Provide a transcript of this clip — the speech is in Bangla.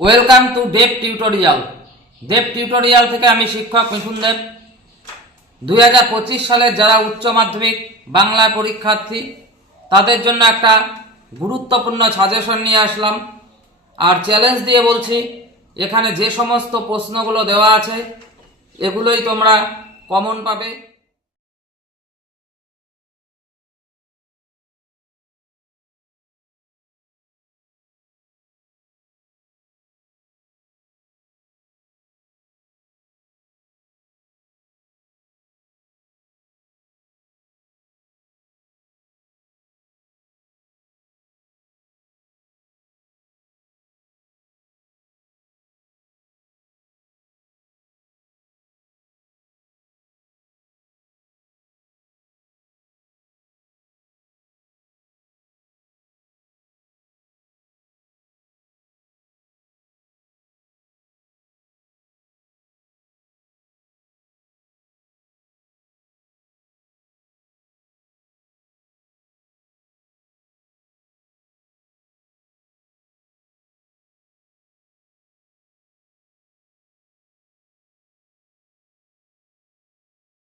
Welcome to Dev tutorial. Dev tutorial থেকে আমি শিক্ষক মিঠুন দেব। 2025 সালে যারা উচ্চ মাধ্যমিক বাংলা পরীক্ষার্থী তাদের জন্য একটা গুরুত্বপূর্ণ সাজেশন নিয়ে আসলাম। আর চ্যালেঞ্জ দিয়ে বলছি, এখানে যে সমস্ত প্রশ্নগুলো দেওয়া আছে এগুলোই তোমরা কমন পাবে।